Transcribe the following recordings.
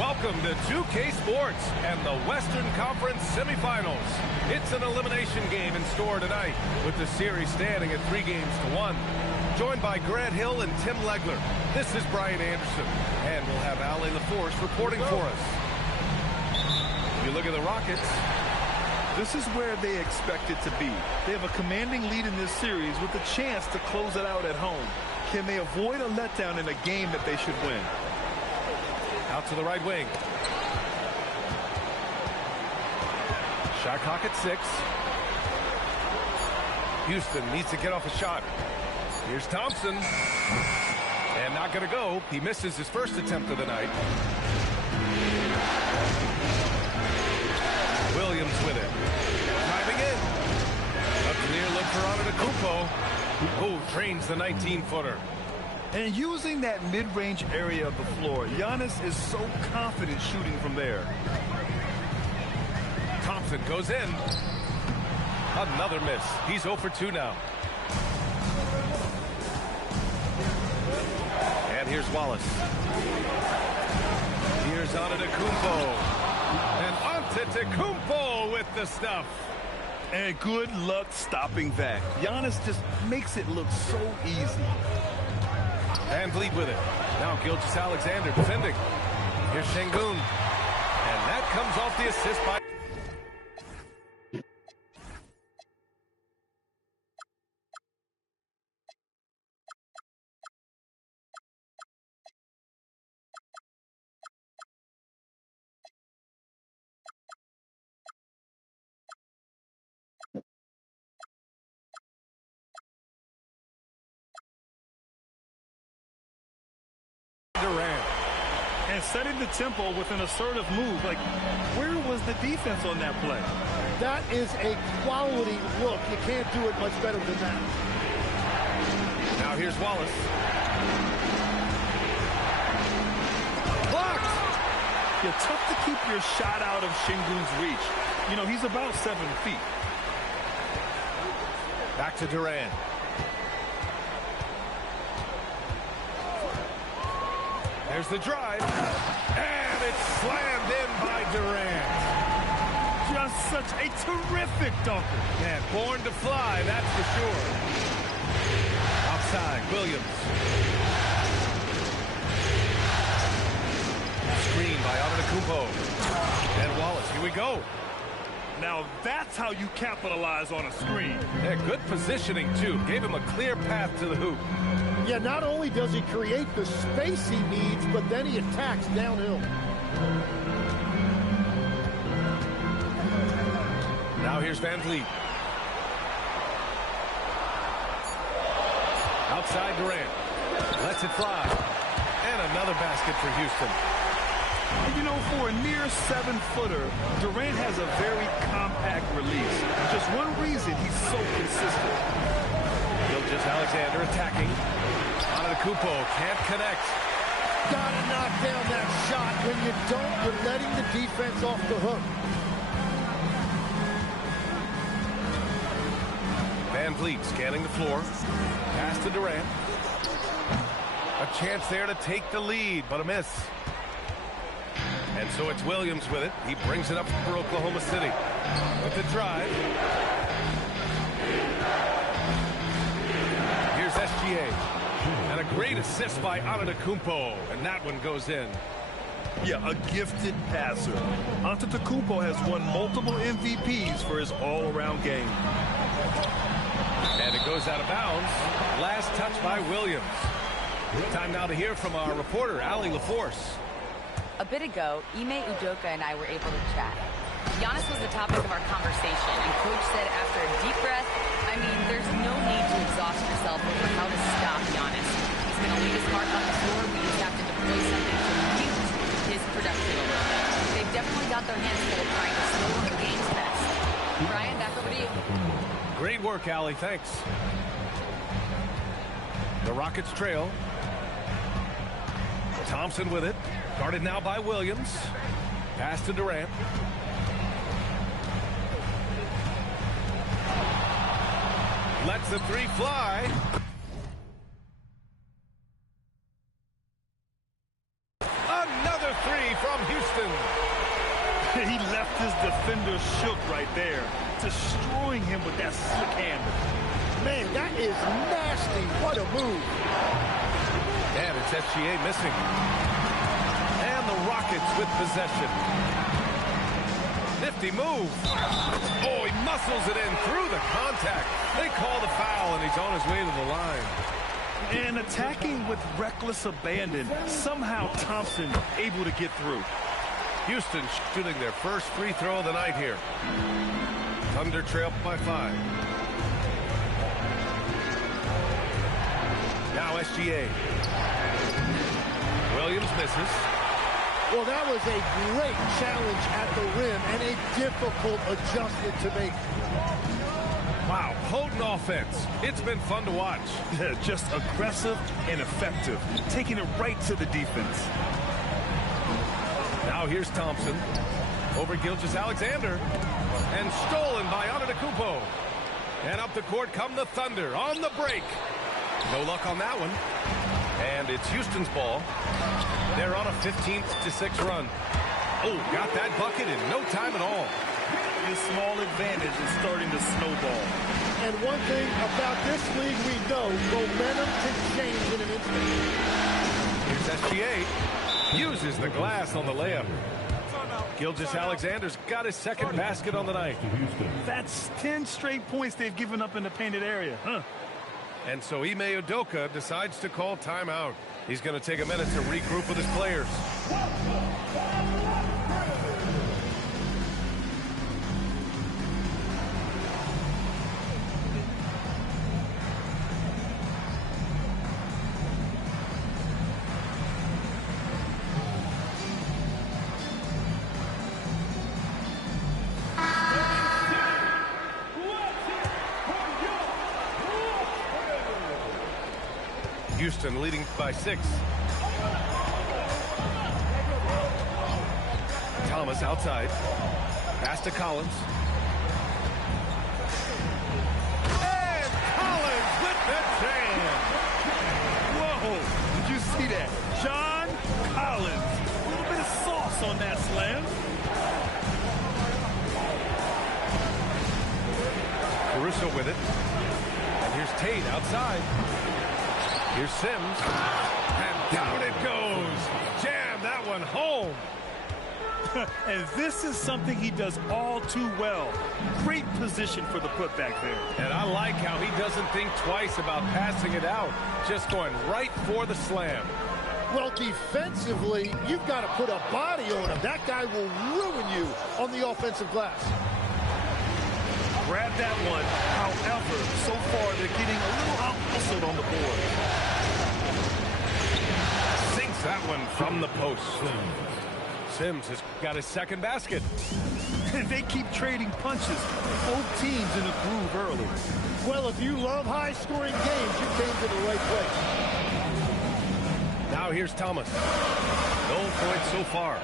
Welcome to 2K Sports and the Western Conference semifinals. It's an elimination game in store tonight with the series standing at 3-1. Joined by Grant Hill and Tim Legler, this is Brian Anderson, and we'll have Ali LaForce reporting for us. You look at the Rockets. This is where they expect it to be. They have a commanding lead in this series with a chance to close it out at home. Can they avoid a letdown in a game that they should win? Out to the right wing. Shot clock at 6. Houston needs to get off a shot. Here's Thompson. And not going to go. He misses his first attempt of the night. Williams with it. Driving in. A clear look for RD2. Oh, trains the 19-footer. And using that mid-range area of the floor, Giannis is so confident shooting from there. Thompson goes in. Another miss. He's 0 for 2 now. And here's Wallace. Here's Antetokounmpo. And Antetokounmpo with the stuff. And good luck stopping that. Giannis just makes it look so easy. Van Vliet with it. Now Gilgeous-Alexander defending. Here's Şengün. And that comes off the assist by... Durant. And setting the tempo with an assertive move. Like, where was the defense on that play? That is a quality look. You can't do it much better than that. Now here's Wallace. Blocked! Yeah, tough to keep your shot out of Şengün's reach. You know, he's about 7 feet. Back to Durant. There's the drive, and it's slammed in by Durant. Just such a terrific dunker. And born to fly, that's for sure. Outside, Williams. Screen by Antetokounmpo. And Wallace, here we go. Now that's how you capitalize on a screen. Yeah, good positioning, too. Gave him a clear path to the hoop. Yeah, not only does he create the space he needs, but then he attacks downhill. Now here's Van Vliet. Outside Durant. Lets it fly. And another basket for Houston. And you know, for a near 7-footer, Durant has a very compact release. Just one reason he's so consistent. Gilgeous-Alexander attacking. Antetokounmpo can't connect. Gotta knock down that shot. When you don't, you're letting the defense off the hook. Van Vliet scanning the floor. Pass to Durant. A chance there to take the lead, but a miss. And so it's Williams with it. He brings it up for Oklahoma City. With the drive. Here's SGA. And a great assist by Antetokounmpo. And that one goes in. Yeah, a gifted passer. Antetokounmpo has won multiple MVPs for his all-around game. And it goes out of bounds. Last touch by Williams. Time now to hear from our reporter, Ali LaForce. A bit ago, Ime Udoka and I were able to chat. Giannis was the topic of our conversation, and Coach said after a deep breath, I mean, there's no need to exhaust yourself over how to stop Giannis. He's going to leave his mark on the floor. We just have to deploy something to mute his production a little bit. They've definitely got their hands full of trying to slow down the game's best. Brian, back over to you. Great work, Ali. Thanks. The Rockets trail. Thompson with it. Guarded now by Williams. Pass to Durant. Lets the three fly. Another three from Houston. Houston. He left his defender shook right there, destroying him with that slick hand. Man, that is nasty. What a move. And it's SGA missing. And the Rockets with possession. Nifty move. Oh, he muscles it in through the contact. They call the foul, and he's on his way to the line. And attacking with reckless abandon, somehow Thompson able to get through. Houston shooting their first free throw of the night here. Thunder trail by 5. Now SGA. Williams misses. Well, that was a great challenge at the rim and a difficult adjustment to make. Wow, potent offense. It's been fun to watch. Just aggressive and effective, taking it right to the defense. Now here's Thompson. Over Gilgeous-Alexander. And stolen by Antetokounmpo. And up the court come the Thunder on the break. No luck on that one. And it's Houston's ball. They're on a 15-6 run. Oh, got that bucket in no time at all. His small advantage is starting to snowball. And one thing about this league we know, momentum can change in an instant. Here's SGA. Uses the glass on the layup. Gilgeous-Alexander's got his second basket on the night. That's 10 straight points they've given up in the painted area. And so Ime Udoka decides to call timeout. He's going to take a minute to regroup with his players. Houston leading by 6. Thomas outside. Pass to Collins. And Collins with the jam. Whoa, did you see that? John Collins. A little bit of sauce on that slam. Caruso with it. And here's Tate outside. Here's Sims. And down it goes. Jam that one home. And this is something he does all too well. Great position for the putback there. And I like how he doesn't think twice about passing it out. Just going right for the slam. Well, defensively, you've got to put a body on him. That guy will ruin you on the offensive glass. Grab that one. However, so far they're getting a little out-hustled on the board. Sinks that one from the post. Sims has got his second basket. They keep trading punches. Both teams in a groove early. Well, if you love high-scoring games, you came to the right place. Now here's Thomas. No points so far.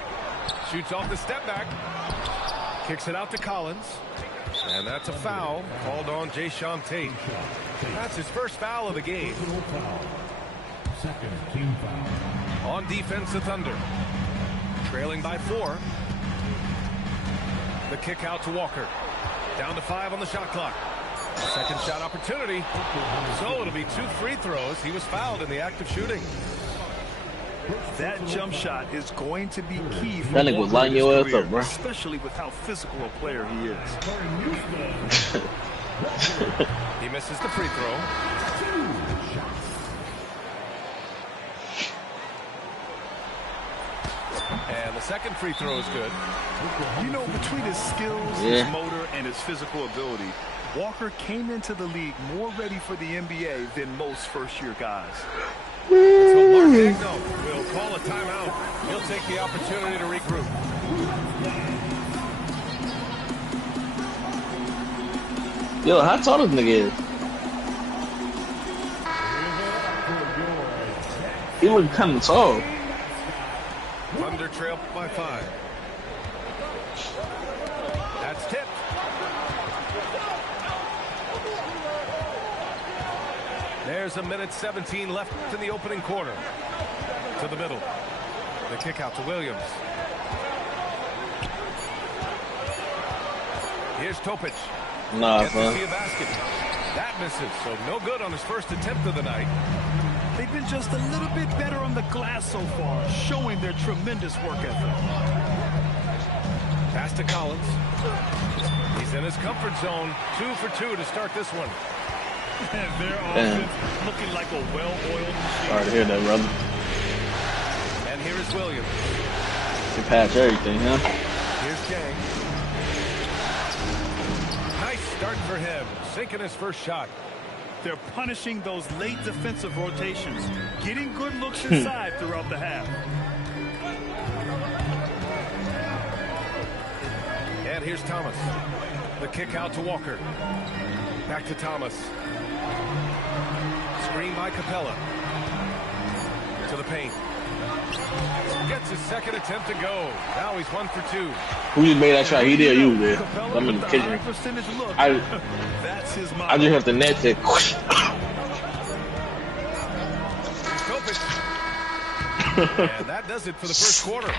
Shoots off the step back. Kicks it out to Collins. And that's a foul called on Jayshawn Tate. That's his first foul of the game. Second team foul. On defense, the Thunder. Trailing by 4. The kick out to Walker. Down to 5 on the shot clock. Second shot opportunity. So it'll be 2 free throws. He was fouled in the act of shooting. That jump shot is going to be key for that nigga was lighting your ass up, bro. Especially with how physical a player he is. He misses the free throw. And the second free throw is good. You know, between his skills, his motor, and his physical ability, Walker came into the league more ready for the NBA than most first-year guys. So Mark Agno will call a timeout. He'll take the opportunity to regroup. Yo, how tall this nigga is? He look kind of tall. Thunder trail by 5. That's tipped. There's a minute 17 left in the opening quarter. To the middle. The kick out to Williams. Here's Topic. Nah, Gets to son. see a basket. That misses, so no good on his first attempt of the night. They've been just a little bit better on the glass so far, showing their tremendous work ethic. Pass to Collins. He's in his comfort zone. 2 for 2 to start this one. Their offense looking like a well-oiled machine. Sorry to hear that, brother. And here is Williams. You patch everything, huh? Here's Jang. Nice start for him. Sinking his first shot. They're punishing those late defensive rotations, getting good looks inside throughout the half. And here's Thomas. The kick out to Walker. Back to Thomas. Screen by Capella. To the paint. Gets his second attempt to go. Now he's 1 for 2. Who just made that shot? He did or you did? I'm in the kitchen. That's his motto. I just have the net to. And that does it for the first quarter.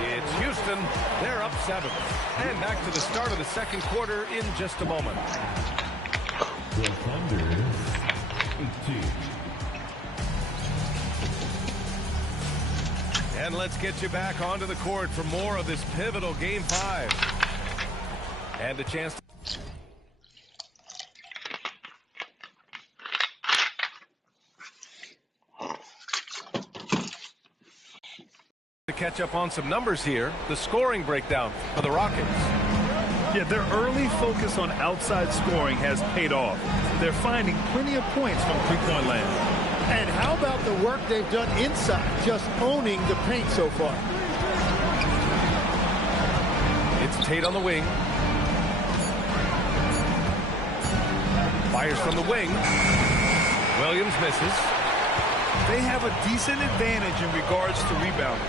It's Houston. They're up 7. And back to the start of the second quarter in just a moment. The Thunder, 18. And let's get you back onto the court for more of this pivotal Game 5. And a chance to catch up on some numbers here. The scoring breakdown for the Rockets. Yeah, their early focus on outside scoring has paid off. They're finding plenty of points from three-point land. And how about the work they've done inside, just owning the paint so far? It's Tate on the wing. Fires from the wing. Williams misses. They have a decent advantage in regards to rebounding.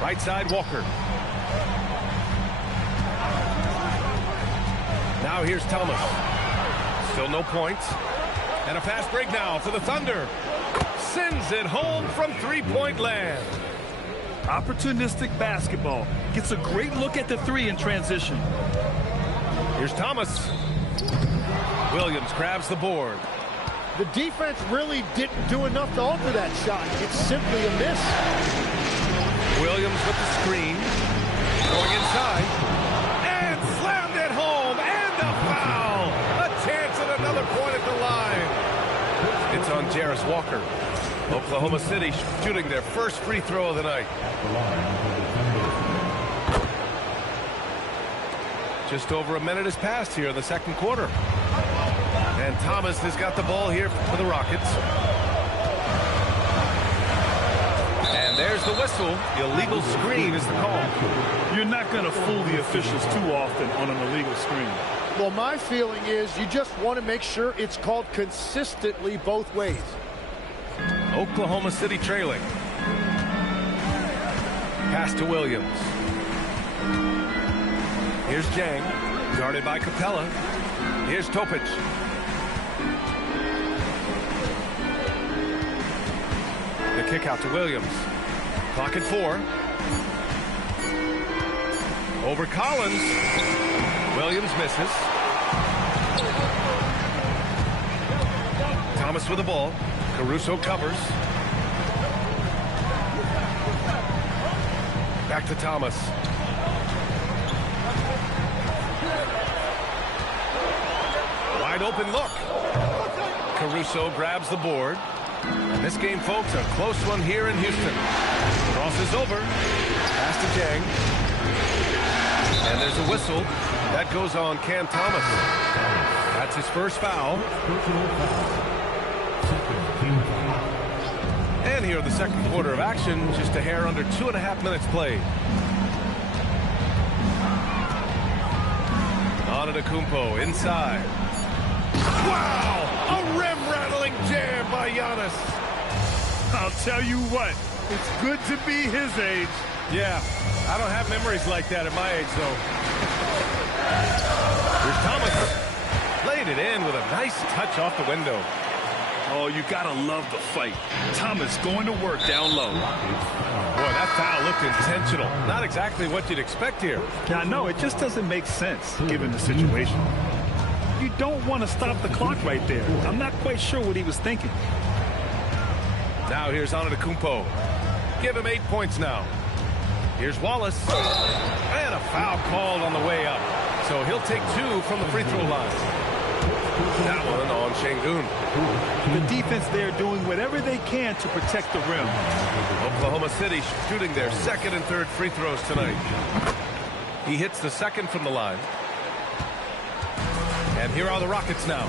Right side, Walker. Now here's Thomas. Still no points. And a fast break now for the Thunder. Sends it home from three-point land. Opportunistic basketball. Gets a great look at the three in transition. Here's Thomas. Williams grabs the board. The defense really didn't do enough to alter that shot. It's simply a miss. Williams with the screen. Going inside. And slammed it home. And a foul. A chance at another point at the line. It's on Jarris Walker. Oklahoma City shooting their first free throw of the night. Just over a minute has passed here in the second quarter. And Thomas has got the ball here for the Rockets. And there's the whistle. Illegal screen is the call. You're not going to fool the officials too often on an illegal screen. Well, my feeling is you just want to make sure it's called consistently both ways. Oklahoma City trailing. Pass to Williams. Here's Jang. Guarded by Capella. Here's Topic. The kick out to Williams. Clock at 4. Over Collins. Williams misses. Thomas with the ball. Caruso covers. Back to Thomas. Wide open look. Caruso grabs the board. And this game, folks, a close one here in Houston. Crosses over. Pass to Jang. And there's a whistle. That goes on Cam Thomas. That's his first foul. And here in the second quarter of action, just a hair under 2.5 minutes played. Antetokounmpo inside. Wow! A rim-rattling jam by Giannis. I'll tell you what, it's good to be his age. Yeah, I don't have memories like that at my age, though. Here's Thomas. Laid it in with a nice touch off the window. Oh, you gotta love the fight. Thomas going to work down low. Boy, that foul looked intentional. Not exactly what you'd expect here. Yeah, I know. It just doesn't make sense given the situation. You don't want to stop the clock right there. I'm not quite sure what he was thinking. Now here's Antetokounmpo. Give him 8 points now. Here's Wallace. And a foul called on the way up. So he'll take 2 from the free throw line. That one on Şengün. The defense there doing whatever they can to protect the rim. Oklahoma City shooting their second and third free throws tonight. He hits the second from the line. And here are the Rockets now.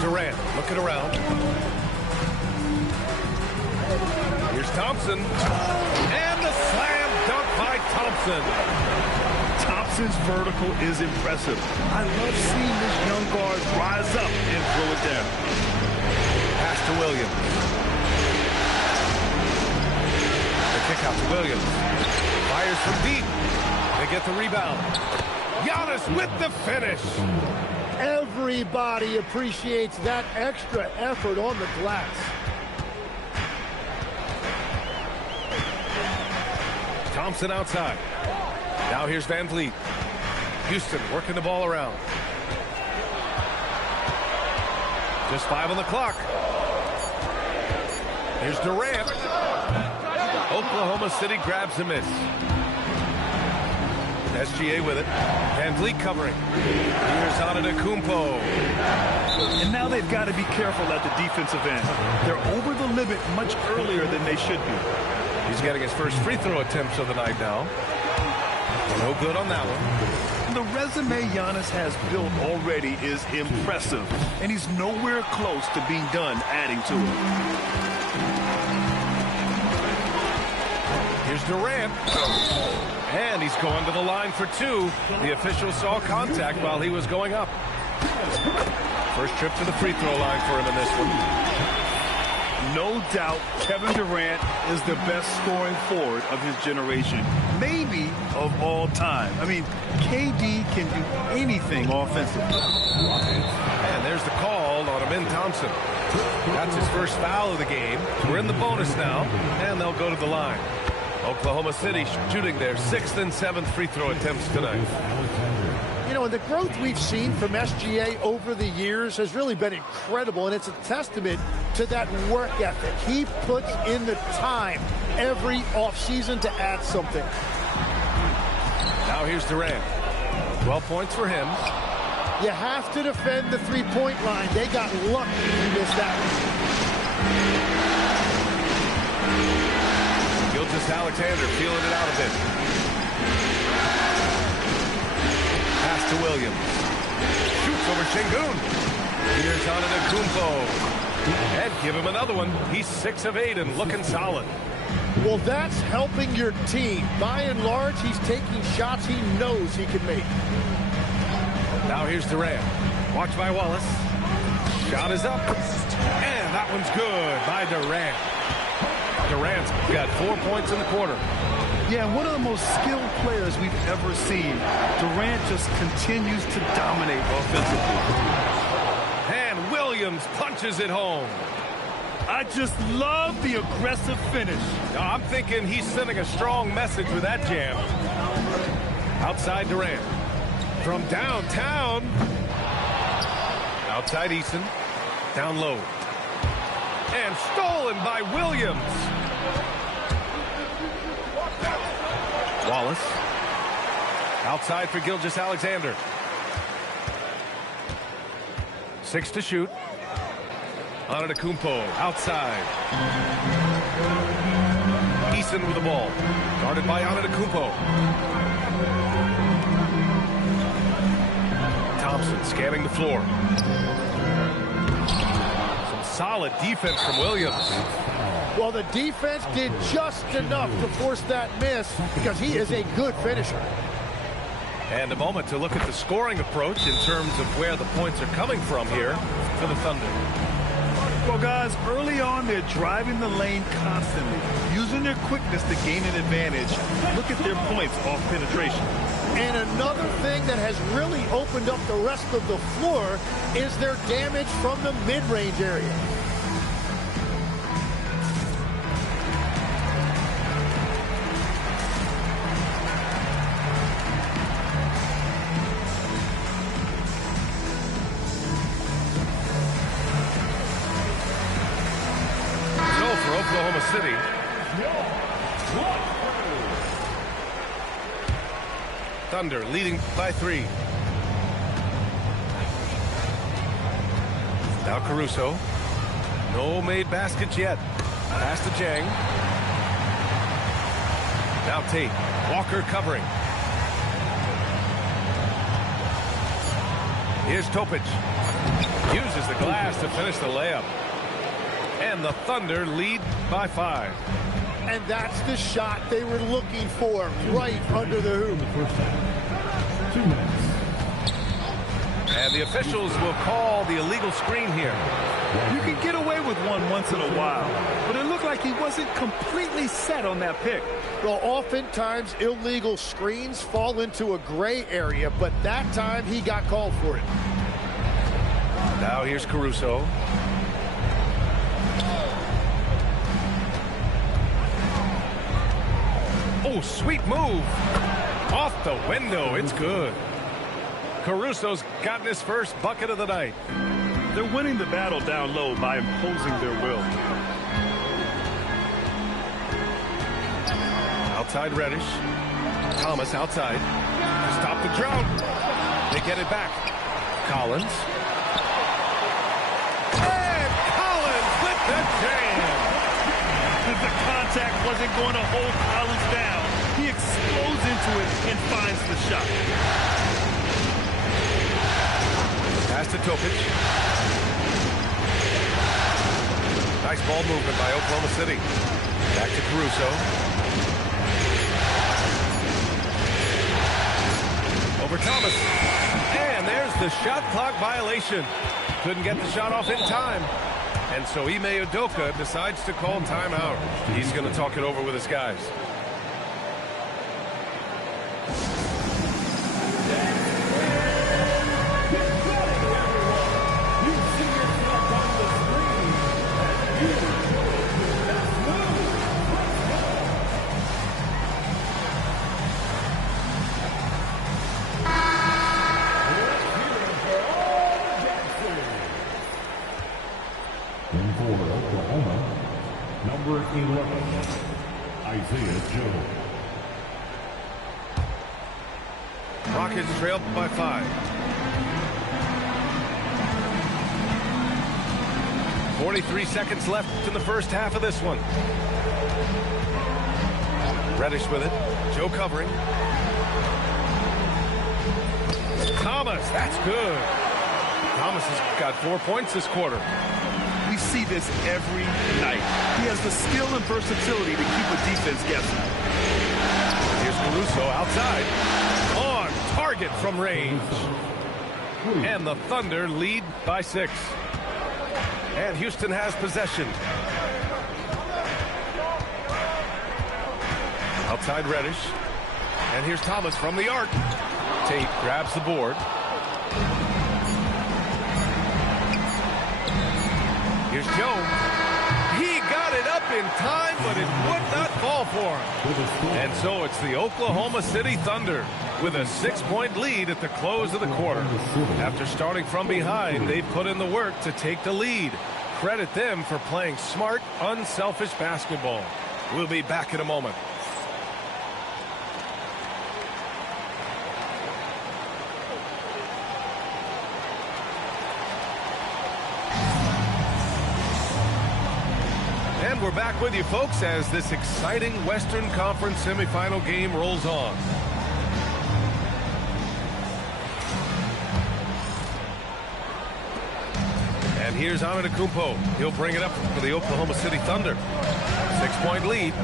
Durant looking around. Here's Thompson. And the slam dunk by Thompson. Thompson's vertical is impressive. I love seeing this young guard rise up and throw it down. Pass to Williams. The kick out to Williams. Fires from deep. They get the rebound. Giannis with the finish. Everybody appreciates that extra effort on the glass. Thompson outside. Now here's Van Vliet. Houston working the ball around. Just 5 on the clock. Here's Durant. Oklahoma City grabs a miss. SGA with it. Van Vliet covering. Here's Antetokounmpo. And now they've got to be careful at the defensive end. They're over the limit much earlier than they should be. He's getting his first free throw attempts of the night now. No good on that one. The resume Giannis has built already is impressive, and he's nowhere close to being done adding to it. Here's Durant. And he's going to the line for 2. The official saw contact while he was going up. First trip to the free throw line for him in this one. No doubt Kevin Durant is the best scoring forward of his generation, maybe of all time. I mean, KD can do anything offensively. And there's the call on Amin Thompson. That's his first foul of the game. We're in the bonus now, and they'll go to the line. Oklahoma City shooting their 6th and 7th free throw attempts tonight. You know, and the growth we've seen from SGA over the years has really been incredible, and it's a testament to that work ethic. He puts in the time every offseason to add something. Now here's Durant. 12 points for him. You have to defend the three-point line. They got lucky he missed that one. Gilgeous-Alexander feeling it out a bit. Pass to Williams. Shoots over Şengün. Here's Antetokounmpo. And give him another one. He's 6 of 8 and looking solid. Well, that's helping your team. By and large, he's taking shots he knows he can make. Now here's Durant. Watch by Wallace. Shot is up. And that one's good by Durant. Durant's got 4 points in the quarter. Yeah, one of the most skilled players we've ever seen. Durant just continues to dominate offensively. And Williams punches it home. I just love the aggressive finish. I'm thinking he's sending a strong message with that jam. Outside Durant. From downtown. Outside Eason. Down low. And stolen by Williams. Wallace. Outside for Gilgeous-Alexander. 6 to shoot. Antetokounmpo outside. Eason with the ball. Guarded by Antetokounmpo. Thompson scanning the floor. Some solid defense from Williams. Well, the defense did just enough to force that miss because he is a good finisher. And a moment to look at the scoring approach in terms of where the points are coming from here for the Thunder. Well, guys, early on, they're driving the lane constantly, using their quickness to gain an advantage. Look at their points off penetration. And another thing that has really opened up the rest of the floor is their damage from the mid-range area. So for Oklahoma City, Thunder leading by 3. Now Caruso. No made baskets yet. Pass to Jang. Now Tate. Walker covering. Here's Topic. Uses the glass to finish the layup. And the Thunder lead by 5. And that's the shot they were looking for, right under the hoop. 2 minutes. And the officials will call the illegal screen here. You can get away with one once in a while, but it looked like he wasn't completely set on that pick. Well, oftentimes illegal screens fall into a gray area, but that time he got called for it. Now here's Caruso. Oh, sweet move. Off the window. It's good. Caruso's gotten his first bucket of the night. They're winning the battle down low by imposing their will. Outside Reddish. Thomas outside. Stop the drought. They get it back. Collins. And Collins with the jam. The contact wasn't going to hold Collins down. He explodes into it and finds the shot. Pass to Topic. Nice ball movement by Oklahoma City. Back to Caruso. Over Thomas. And there's the shot clock violation. Couldn't get the shot off in time. And so Ime Udoka decides to call timeout. He's going to talk it over with his guys. In for Oklahoma, number 11, Isaiah Joe. Rockets trail by 5. 43 seconds left in the first half of this one. Reddish with it. Joe covering. Thomas, that's good. Thomas has got 4 points this quarter. We see this every night. He has the skill and versatility to keep a defense guessing. Here's Caruso outside. On target from range. And the Thunder lead by 6. And Houston has possession. Outside Reddish. And here's Thomas from the arc. Tate grabs the board. Here's Joe. He got it up in time, but it would not fall for him. And so it's the Oklahoma City Thunder with a 6-point lead at the close of the quarter. After starting from behind, they've put in the work to take the lead. Credit them for playing smart, unselfish basketball. We'll be back in a moment. And we're back with you, folks, as this exciting Western Conference semifinal game rolls on. And here's Antetokounmpo. He'll bring it up for the Oklahoma City Thunder. 6-point lead.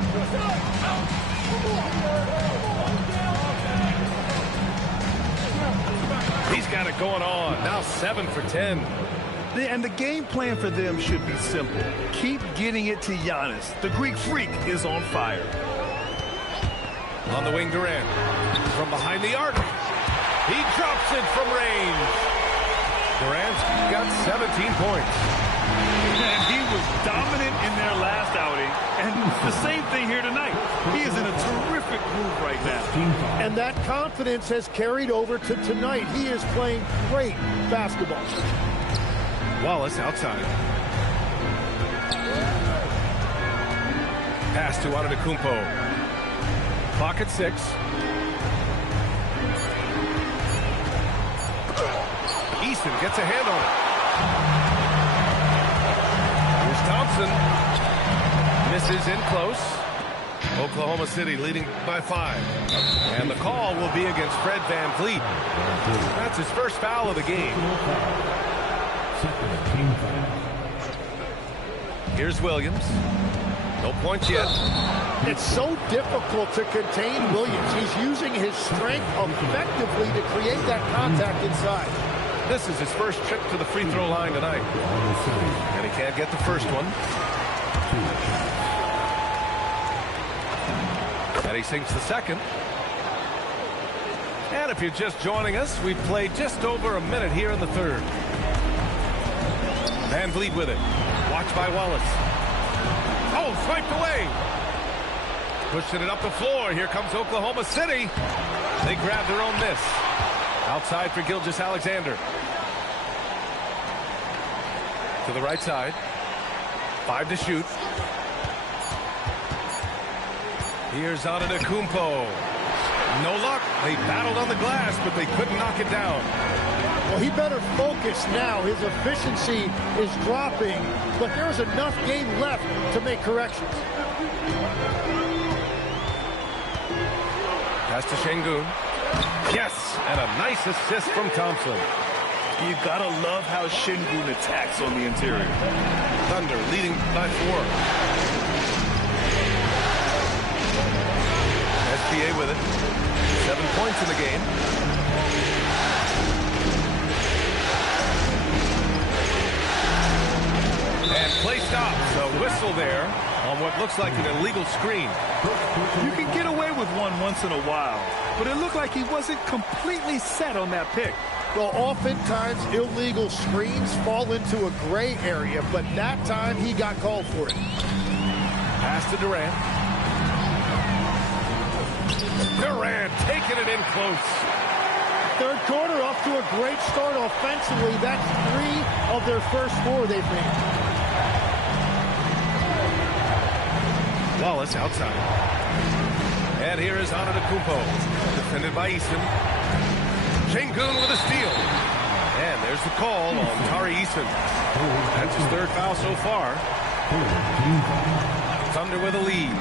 He's got it going on. Now 7 for 10. And the game plan for them should be simple. Keep getting it to Giannis. The Greek freak is on fire. On the wing, Durant. From behind the arc. He drops it from range. Durant's got 17 points. And he was dominant in their last outing. And the same thing here tonight. He is in a terrific groove right now. And that confidence has carried over to tonight. He is playing great basketball. Wallace outside. Pass to Antetokounmpo. Clock at 6. Easton gets a hand on it. Here's Thompson. Misses in close. Oklahoma City leading by 5. And the call will be against Fred VanVleet. That's his first foul of the game. Here's Williams. No points yet. It's so difficult to contain Williams. He's using his strength effectively to create that contact inside. This is his first trip to the free throw line tonight. And he can't get the first one. And he sinks the second. And if you're just joining us, we've played just over a minute here in the third. VanVleet with it. Watched by Wallace. Oh, swiped away. Pushing it up the floor. Here comes Oklahoma City. They grab their own miss. Outside for Gilgeous-Alexander. To the right side. 5 to shoot. Here's Antetokounmpo. No luck. They battled on the glass, but they couldn't knock it down. Well, he better focus now. His efficiency is dropping, but there's enough game left to make corrections. Pass to Şengün. Yes, and a nice assist from Thompson. You gotta love how Şengün attacks on the interior. Thunder leading by 4. SGA with it. 7 points in the game. And play stops. A whistle there on what looks like an illegal screen. You can get away with one once in a while, but it looked like he wasn't completely set on that pick. Well, oftentimes illegal screens fall into a gray area, but that time he got called for it. Pass to Durant. Durant taking it in close. Third quarter off to a great start offensively. That's 3 of their first 4 they've made. Wallace outside. And here is Antetokounmpo. Defended by Easton. Şengün with a steal. And there's the call on Tari Easton. That's his 3rd foul so far. Thunder with a lead.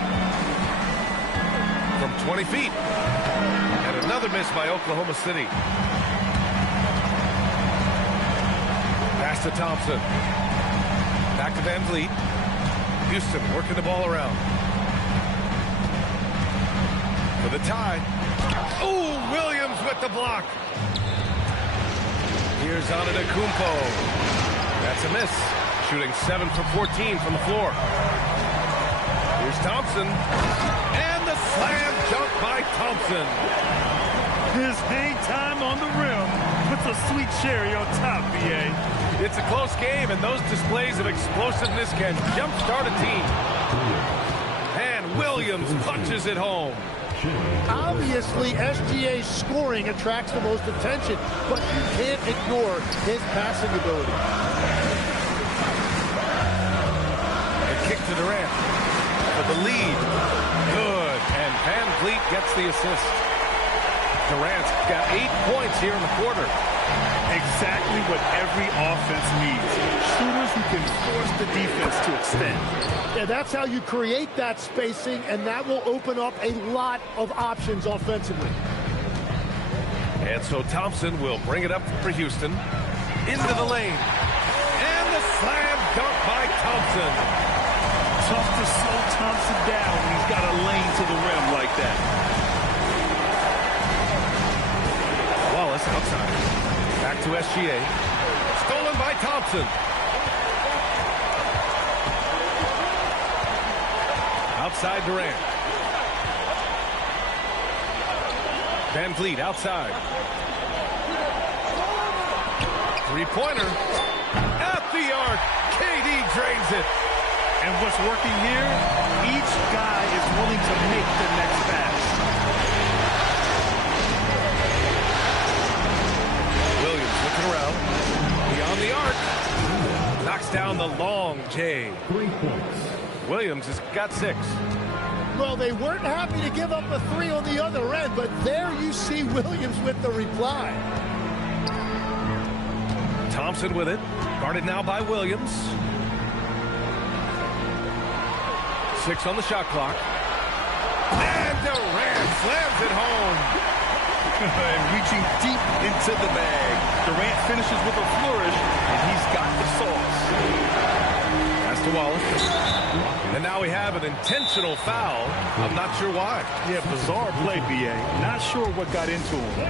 From 20 feet. And another miss by Oklahoma City. Pass to Thompson. Back to VanVleet. Houston working the ball around. For the tie. Oh, Williams with the block. Here's Antetokounmpo. That's a miss. Shooting 7 for 14 from the floor. Here's Thompson. And the slam dunk by Thompson. His hang time on the rim puts a sweet cherry on top, BA. It's a close game, and those displays of explosiveness can jumpstart a team. And Williams punches it home. Obviously, SGA's scoring attracts the most attention, but you can't ignore his passing ability. A kick to Durant for the lead. Good, and VanVleet gets the assist. Durant's got 8 points here in the quarter. Exactly what every offense needs. Shooters who can force the defense to extend. Yeah, that's how you create that spacing, and that will open up a lot of options offensively. And so Thompson will bring it up for Houston. Into the lane. And the slam dunk by Thompson. Tough to slow Thompson down when he's got a lane to the rim like that. Wallace outside. Back to SGA. Stolen by Thompson. Outside Durant. Van Vliet outside. Three-pointer. At the arc. KD drains it. And what's working here, each guy is willing to make the next pass. Williams looking around. Beyond the arc. Knocks down the long J. 3 points. Williams has got 6. Well, they weren't happy to give up a 3 on the other end, but there you see Williams with the reply. Thompson with it. Guarded now by Williams. 6 on the shot clock. And Durant slams it home. And reaching deep into the bag. Durant finishes with a flourish, and he's got the sauce. Pass to Wallace. And now we have an intentional foul. I'm not sure why. Yeah, bizarre play, B.A. Not sure what got into him.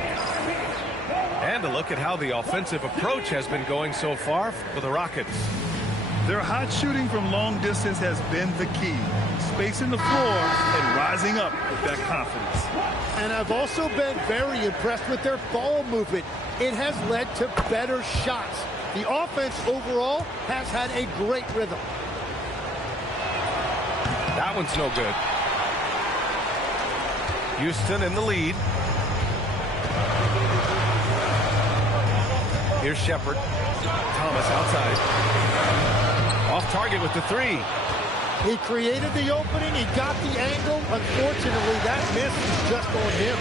And a look at how the offensive approach has been going so far for the Rockets. Their hot shooting from long distance has been the key. Spacing the floor and rising up with that confidence. And I've also been very impressed with their ball movement. It has led to better shots. The offense overall has had a great rhythm. That one's no good. Houston in the lead. Here's Shepherd. Thomas outside. Off target with the 3. He created the opening. He got the angle. Unfortunately, that miss is just on him.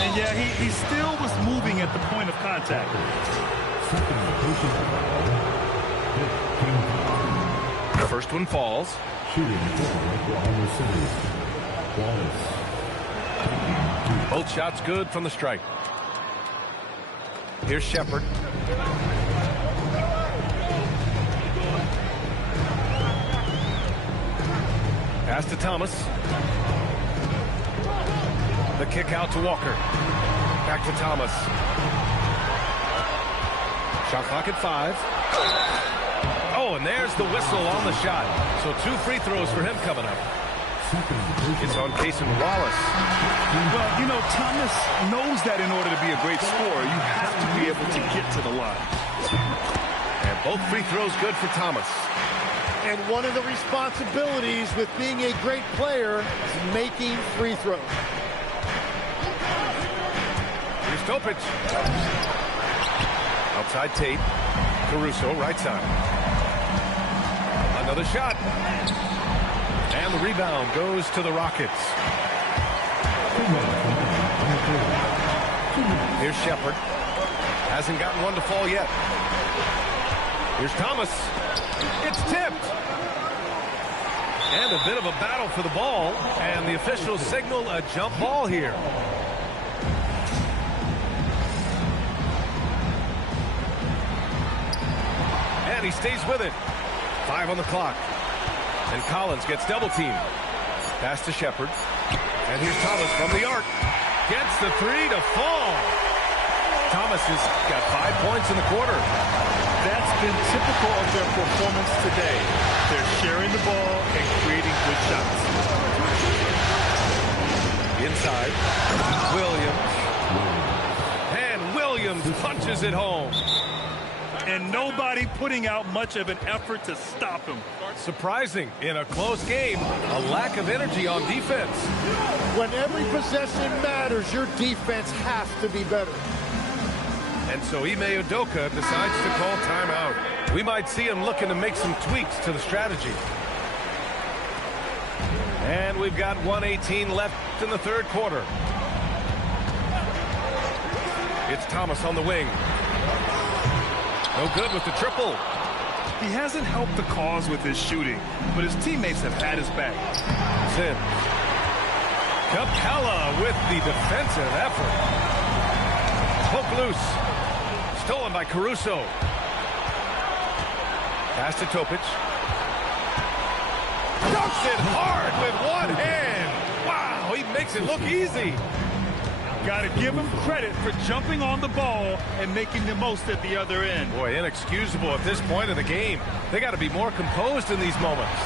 And yeah, he still was moving at the point of contact. The first one falls. Shooting for Oklahoma City. Wallace. Both shots good from the strike. Here's Shepherd. Pass to Thomas. The kick out to Walker. Back to Thomas. Shot clock at 5. Oh, and there's the whistle on the shot. So 2 free throws for him coming up. It's on Cason Wallace. Well, you know, Thomas knows that in order to be a great scorer, you have to be able to get to the line. And both free throws good for Thomas. And one of the responsibilities with being a great player is making free throws. Here's Topic. Outside Tate. Caruso, right side. Another shot. And the rebound goes to the Rockets. Here's Shepherd. Hasn't gotten one to fall yet. Here's Thomas. It's tipped. And a bit of a battle for the ball. And the officials signal a jump ball here. And he stays with it. 5 on the clock. And Collins gets double teamed. Pass to Shepherd. And here's Thomas from the arc. Gets the 3 to fall. Thomas has got 5 points in the quarter. That's been typical of their performance today. They're sharing the ball and creating good shots. Inside. Williams. And Williams punches it home. And nobody putting out much of an effort to stop him. Surprising in a close game, a lack of energy on defense. When every possession matters, your defense has to be better. And so Ime Udoka decides to call timeout. We might see him looking to make some tweaks to the strategy. And we've got 1:18 left in the third quarter. It's Thomas on the wing. No good with the triple. He hasn't helped the cause with his shooting, but his teammates have had his back. Sims. Capella with the defensive effort. Poke loose. Stolen by Caruso. Pass to Topic. Dunks it hard with one hand. Wow, he makes it look easy. Got to give him credit for jumping on the ball and making the most at the other end. Boy, inexcusable at this point of the game. They got to be more composed in these moments.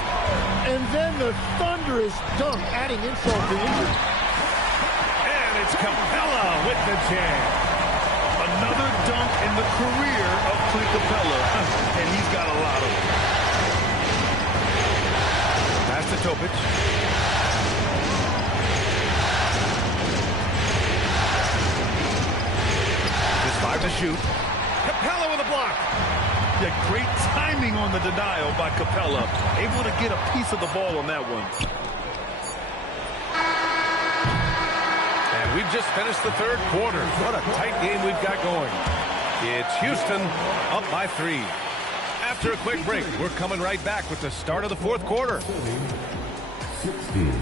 And then the thunderous dunk, adding insult to injury. It's Capella with the jam. Another dunk in the career of Clint Capella, and he's got a lot of them. Pass to Topic. Just 5 to shoot. Capella with a block. Yeah, great timing on the denial by Capella. Able to get a piece of the ball on that one. And we've just finished the third quarter. What a tight game we've got going. It's Houston up by 3. After a quick break, we're coming right back with the start of the fourth quarter. 16.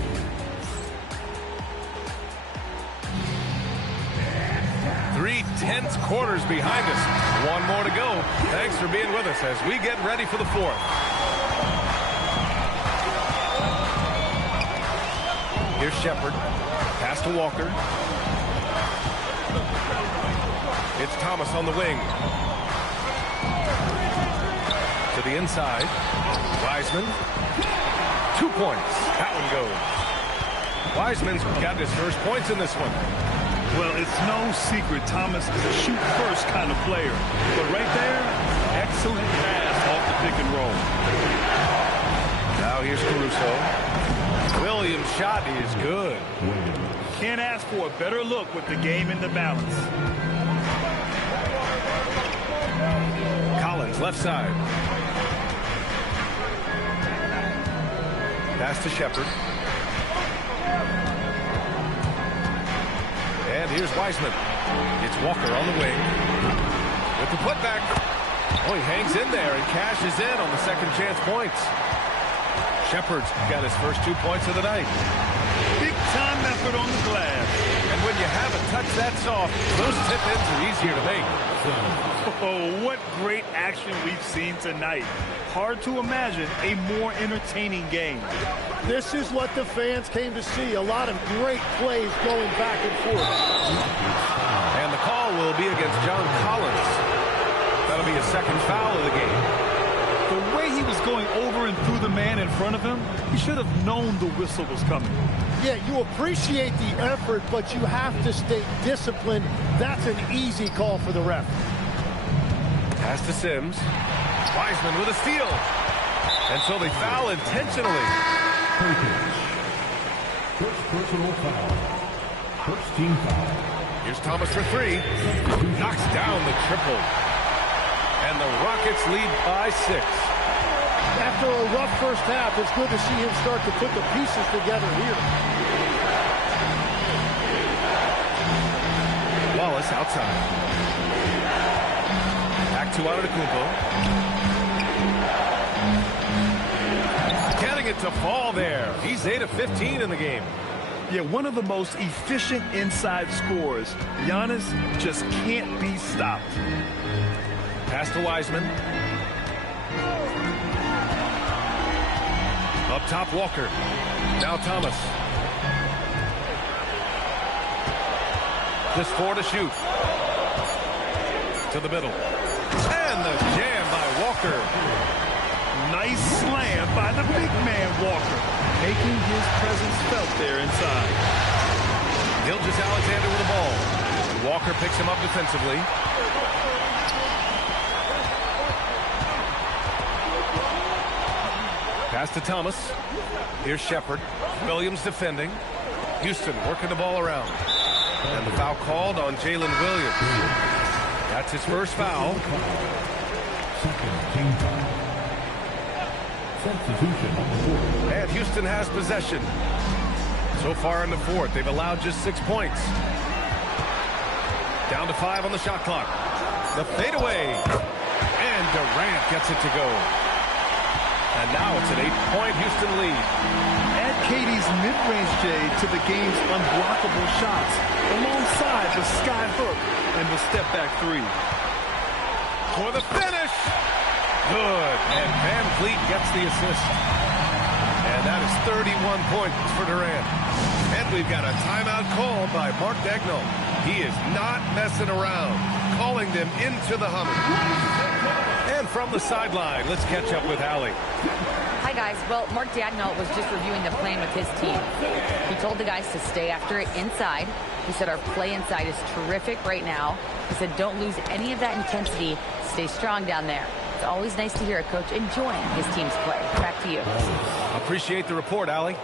3 tense quarters behind us. One more to go. Thanks for being with us as we get ready for the fourth. Here's Shepard. Pass to Walker. It's Thomas on the wing. To the inside. Wiseman. 2 points. That one goes. Wiseman's got his first points in this one. Well, it's no secret Thomas is a shoot-first kind of player. But right there, excellent pass off the pick and roll. Now here's Caruso. Williams' shot is good. Can't ask for a better look with the game in the balance. Collins, left side. Pass to Shepard. And here's Wiseman. It's Walker on the wing. With the putback. Oh, he hangs in there and cashes in on the second chance points. Shepard's got his first 2 points of the night. Big time effort on the glass. And when you have a touch that soft, those tip-ins are easier to make. Oh, what great action we've seen tonight. Hard to imagine a more entertaining game. This is what the fans came to see. A lot of great plays going back and forth. And the call will be against John Collins. That'll be a second foul of the game. The way he was going over and through the man in front of him, he should have known the whistle was coming. Yeah, you appreciate the effort, but you have to stay disciplined. That's an easy call for the ref. Pass to Sims. Wiseman with a steal. And so they foul intentionally. First personal foul. First team foul. Here's Thomas for 3. Knocks down the triple. And the Rockets lead by 6. After a rough first half, it's good to see him start to put the pieces together here. Wallace outside. Back to Antetokounmpo. Getting it to fall there. He's 8 of 15 in the game. Yeah, one of the most efficient inside scorers. Giannis just can't be stopped. Pass to Wiseman. Up top, Walker. Now Thomas. Just 4 to shoot. To the middle. And the jam by Walker. Nice slam by the big man, Walker. Making his presence felt there inside. Gilgeous-Alexander with the ball. Walker picks him up defensively. Pass to Thomas. Here's Shepard. Williams defending. Houston working the ball around. And the foul called on Jalen Williams. That's his first foul. Second team foul. Substitution on the floor. And Houston has possession. So far in the fourth, they've allowed just 6 points. Down to 5 on the shot clock. The fadeaway. And Durant gets it to go. And now it's an 8-point Houston lead. Add KD's mid-range J to the game's unblockable shots, alongside the sky hook and the step-back 3. For the finish. Good. And Van Vliet gets the assist. And that is 31 points for Durant. And we've got a timeout called by Mark Daigneault. He is not messing around, calling them into the humming. And from the sideline, let's catch up with Allie. Hi, guys. Well, Mark Daigneault was just reviewing the plan with his team. He told the guys to stay after it inside, He said our play inside is terrific right now. He said don't lose any of that intensity. Stay strong down there. It's always nice to hear a coach enjoying his team's play. Back to you. Appreciate the report, Allie.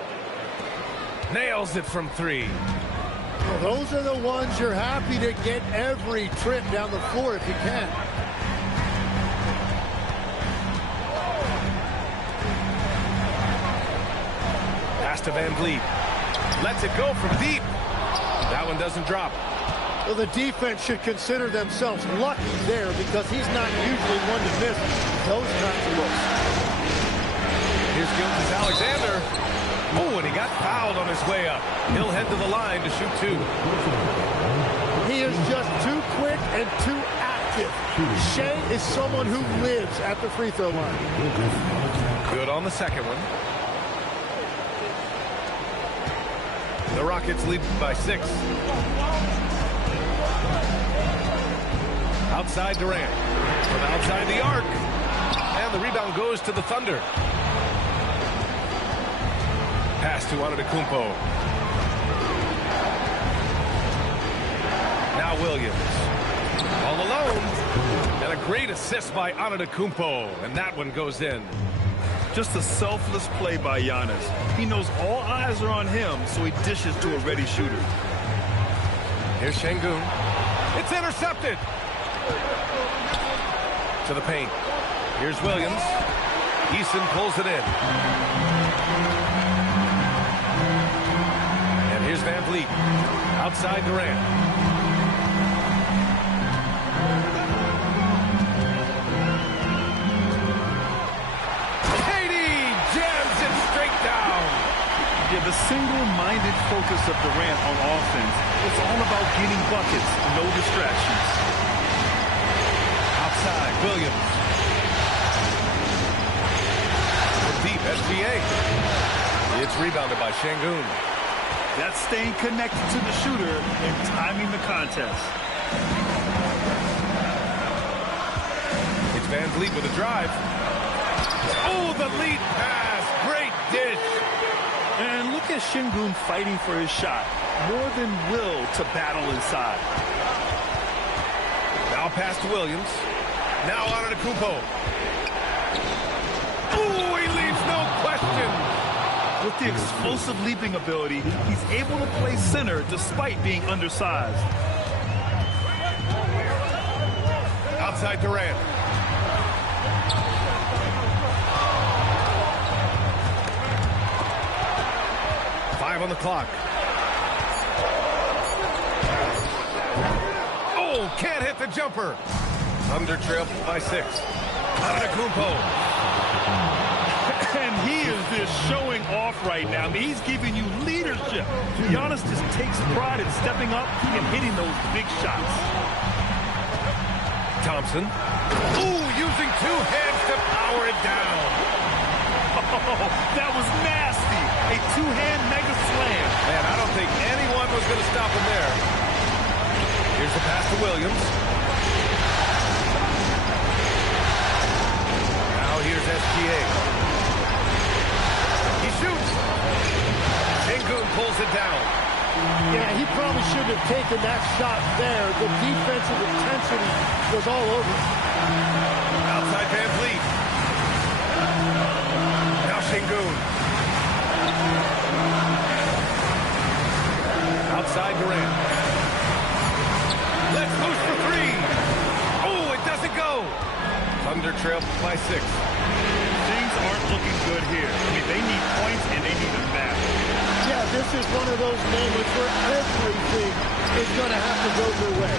Nails it from 3. Well, those are the ones you're happy to get every trip down the floor if you can. Pass to Van Vliet. Lets it go from deep. That one doesn't drop. Well, the defense should consider themselves lucky there because he's not usually one to miss those kinds of looks. Here's Gilgeous-Alexander. Oh, and he got fouled on his way up. He'll head to the line to shoot 2. He is just too quick and too active. Shea is someone who lives at the free throw line. Good on the second one. The Rockets lead by 6. Outside Durant. From outside the arc. And the rebound goes to the Thunder. Pass to Antetokounmpo. Now Williams. All alone. And a great assist by Antetokounmpo. And that one goes in. Just a selfless play by Giannis. He knows all eyes are on him, so he dishes to a ready shooter. Here's Şengün. It's intercepted. To the paint. Here's Williams. Eason pulls it in. And here's Van Vliet. Outside Durant. Yeah, the single-minded focus of Durant on offense is all about getting buckets, no distractions. Outside, Williams. Deep, SGA. It's rebounded by Şengün. That's staying connected to the shooter and timing the contest. It's Van Vliet with a drive. Oh, the lead pass. Great dish. And look at Şengün fighting for his shot. More than will to battle inside. Now pass to Williams. Now Antetokounmpo. Oh, he leaves no question. With the explosive leaping ability, he's able to play center despite being undersized. Outside Durant. On the clock. Oh, can't hit the jumper. Thunder trail by 6. Antetokounmpo. And he is just showing off right now. I mean, he's giving you leadership. Giannis just takes pride in stepping up and hitting those big shots. Thompson. Ooh, using 2 hands to power it down. Oh, that was nasty. A 2-hand mega slam. Man, I don't think anyone was going to stop him there. Here's the pass to Williams. Now here's SGA. He shoots. Şengün pulls it down. Yeah, he probably shouldn't have taken that shot there. The defensive intensity was all over. Outside Van Vliet. Now Şengün. Outside Durant. Let's loose for 3. Oh, it doesn't go. Thunder trail by 6. Things aren't looking good here. I mean, they need points and they need them back. Yeah, this is one of those moments where everything is going to have to go their way.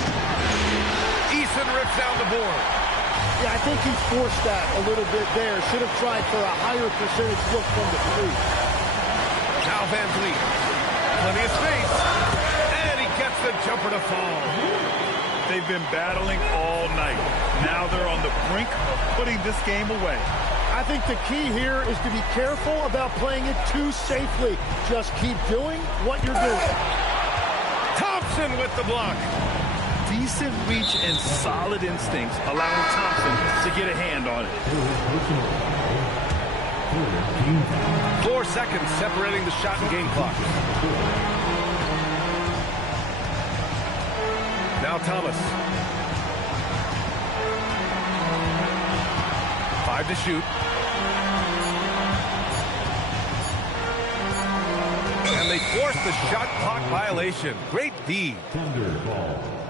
Eason rips down the board. Yeah, I think he forced that a little bit there. Should have tried for a higher percentage look from the 3. Now Van Vliet. Plenty of space. And he gets the jumper to fall. They've been battling all night. Now they're on the brink of putting this game away. I think the key here is to be careful about playing it too safely. Just keep doing what you're doing. Thompson with the block. Decent reach and solid instincts, allowing Thompson to get a hand on it. 4 seconds separating the shot and game clock. Now Thomas. 5 to shoot. And they force the shot clock violation. Great D. Thunder ball.